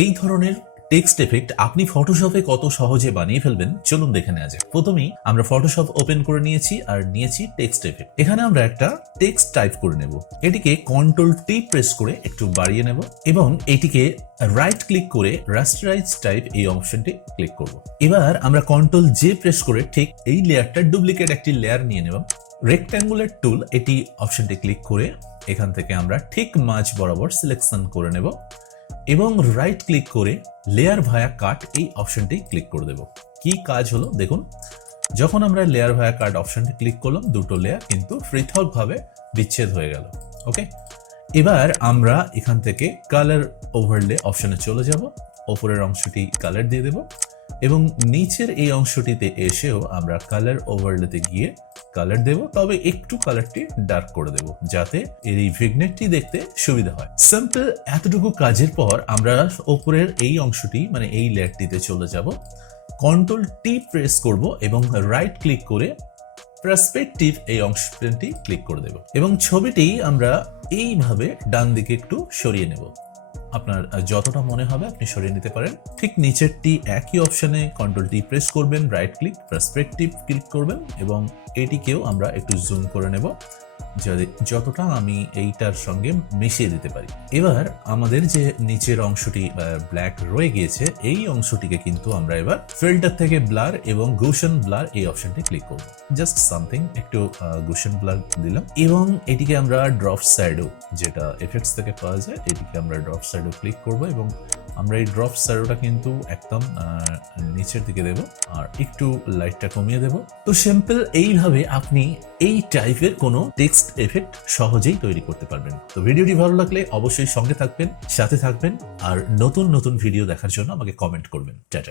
এই ধরনের text effect আপনি ফটোশপে কত সহজে বানিয়ে ফেলবেন, চলুন দেখে নেওয়া যাক। প্রথমেই আমরা ফটোশপ ওপেন করে নিয়েছি আর নিয়েছি টেক্সট এফেক্ট এখানে আমরা একটা টেক্সট টাইপ করে নেব। এটিকে কন্ট্রোল টি প্রেস করে একটু বাড়িয়ে নেব এবং এটিকে রাইট ক্লিক করে রাস্টারাইজ টাইপ এই অপশনটি ক্লিক করব। এবার আমরা কন্ট্রোল জে প্রেস করে ঠিক এই লেয়ারটা ডুপ্লিকেট একটি লেয়ার নিয়ে নেব। রেক্ট্যাঙ্গুলার টুল এটি অপশনটি ক্লিক করে এখান থেকে আমরা ঠিক মাঝ বরাবর সিলেকশন করে নেব। এবং রাইট ক্লিক করে লেয়ার ভায়া কাট এই অপশনটি ক্লিক করে দেব। কি কাজ হলো? দেখুন, যখন আমরা লেয়ার ভায়া কাট অপশনটি ক্লিক করলাম, দুটো লেয়ার কিন্তু পৃথকভাবে বিচ্ছেদ হয়ে গেল ওকে এবার আমরা এখান থেকে কালার ওভারলে অপশনে চলে যাব, ওপরের অংশটি কালার দিয়ে দেব এবং নিচের এই অংশটিতে এসেও আমরা কালার ওভারলেতে গিয়ে কালার দেব, তবে একটু কালারটি ডার্ক করে দেব, যাতে এর এই ভিগনেটটি দেখতে সুবিধা হয়। সিম্পল এতটুকু কাজের পর আমরা ওপরের এই অংশটি মানে এই লেয়ারটিতে চলে যাব। কন্ট্রোল টি প্রেস করব এবং রাইট ক্লিক করে পার্সপেক্টিভ এই অংশটি ক্লিক করে দেব। এবং ছবিটি আমরা এইভাবে ডান দিকে একটু সরিয়ে নেব। আপনার যতটা মনে হবে আপনি সরিয়ে নিতে পারেন। ঠিক নিচেরটি একই অপশনে কন্ট্রোল টি প্রেস করবেন রাইট ক্লিক পার্সপেক্টিভ ক্লিক করবেন এবং এটিকেও আমরা একটু জুম করে নেব। যতটা আমি এইটার সঙ্গে মিশিয়ে দিতে পারি। এবার আমাদের যে নিচের অংশটি ব্ল্যাক রয়ে গিয়েছে, এই অংশটিকে কিন্তু আমরা এবার ফিল্টার থেকে ব্লার এবং গুশন ব্লার এই অপশনটি ক্লিক করব। জাস্ট সামথিং একটু গুশন ব্লার দিলাম। এবং এটিকে আমরা ড্রপ স্যাডো যেটা এফেক্টস থেকে পাওয়া যায়, এটিকে আমরা ড্রপ স্যাডো ক্লিক করব এবং আমরা এই ড্রপ স্যারোটা কিন্তু একদম নিচের দিকে দেব আর একটু লাইটটা কমিয়ে দেব। তো সিম্পল এইভাবে আপনি এই টাইপের কোনো টেক্সট এফেক্ট সহজেই তৈরি করতে পারবেন। তো ভিডিওটি ভালো লাগলে অবশ্যই সঙ্গে থাকবেন, সাথে থাকবেন আর নতুন নতুন ভিডিও দেখার জন্য আমাকে কমেন্ট করবেন। টাটা।